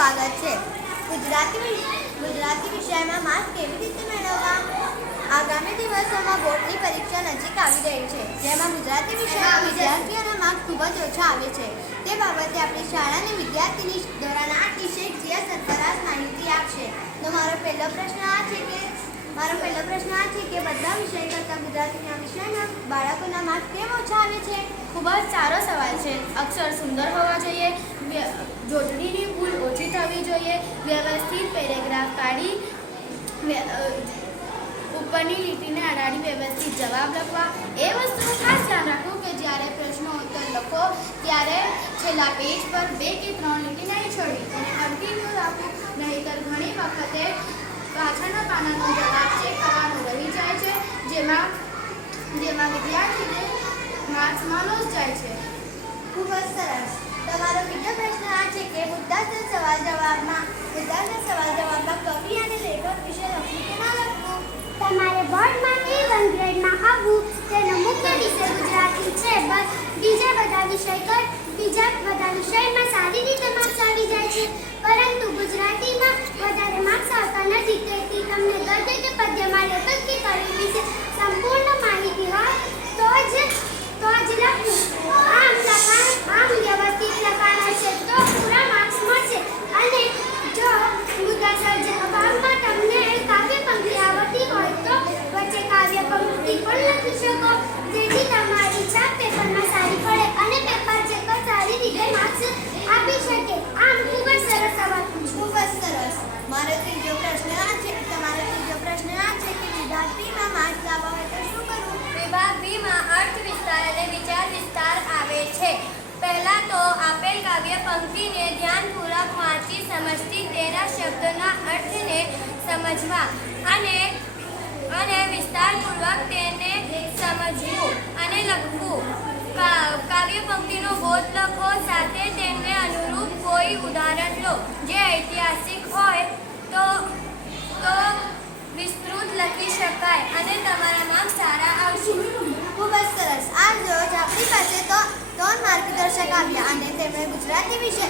સ્વાગત છે। ગુજરાતી વિષયમાં માર્ક્સ કેવી રીતે મેળવવા? આગામી દિવસોમાં બોર્ડની પરીક્ષા નજીક આવી રહી છે, જેમાં ગુજરાતી વિષયમાં વિદ્યાર્થીઓના માર્ક્સ ખૂબ જ ઓછા આવે છે। તે બાબતે આપણી શાળાની વિદ્યાર્થીની ધોરણ 8 શિક્ષક જીયા સરફરાઝ માહિતી આપશે। તો મારો પહેલો પ્રશ્ન આ છે કે બધા વિષય કરતાં ગુજરાતીના વિષયમાં બાળકોના માર્ક્સ કેમ ઓછા આવે છે? ખૂબ જ સારો સવાલ છે। અક્ષર સુંદર હોવા જોઈએ, જોડણીની ભૂલ ઓછી થવી જોઈએ, વ્યવસ્થિત પેરેગ્રાફ કાઢી ઉપરની લીટીને અડાડી વ્યવસ્થિત જવાબ લખવા। એ વસ્તુનું ખાસ ધ્યાન રાખવું કે જ્યારે પ્રશ્નો ઉત્તર લખો ત્યારે છેલ્લા પેજ પર 2 કે 3 લીટી નહીં છોડવી અને કન્ટિન્યુ રાખવું, નહીંતર ઘણી વખતે પાછળના પાનાનો જવાબ ચેક કરવાનો રહી જાય છે, જેમાં વિદ્યાર્થીને માર્ક્સમાં લોસ જાય છે। ખૂબ જ સરસ। તમારો બીજો પ્રશ્ન આ છે કે મુદ્દાસર સવાલ જવાબમાં કવિ અને લેખક વિશે લખવું કે ના લખવું? તમારે બોર્ડમાં A1 ગ્રેડમાં આવવું તેનો મુખ્ય વિષય ગુજરાતી છે, બસ બીજા બધા વિષયમાં સારી રીતે માર્ક્સ આવી જાય છે, પરંતુ ગુજરાતીમાં વધારે માર્ક્સ આવતા નથી। તેથી તમને ગદ્ય કે પદ્યમાં લેખક કે કવિ વિશે સંપૂર્ણ માહિતી હોય તો જ લખવું। આમ વ્યવસ્થિત લખાણ હશે તો પૂરા માર્ક્સ મળશે, અને જો મુદ્દાસર જવાબમાં તમને કાવ્ય પંક્તિ આવડતી હોય તો વચ્ચે કાવ્ય પંક્તિ પણ લખી શકો, જેથી તમારી છાપ પેપરમાં સારી પડે અને પેપર ચેકર સારી રીતે માર્ક્સ આપી શકે। આમ ખૂબ જ સરસ સવાલ પૂછ્યો। ખૂબ જ સરસ। તમારો ત્રીજો પ્રશ્ન આ છે કે વિભાગ B માં માર્ક્સ લાવવા હોય તો શું કરવું? વિભાગ B માં અર્થ વિસ્તાર અને વિચાર વિસ્તાર આવે છે। પહેલા તો આપેલ કાવ્ય પંક્તિને ધ્યાનપૂર્વક વાંચી સમજતી તેના શબ્દના અર્થને સમજવા અને વિસ્તારપૂર્વક તેને સમજવું અને લખવું। કાવ્ય પંક્તિનો બોધ લખો, સાથે તેને અનુરૂપ કોઈ ઉદાહરણ લો। જે ઐતિહાસિક હોય તો વિસ્તૃત લખી શકાય અને તમારા માર્ક્સ સારા આવશે। ખૂબ જ સરસ। આજ રોજ આપણી પાસે તો 3 માર્ગદર્શક આવ્યા અને તેમણે ગુજરાતી વિષય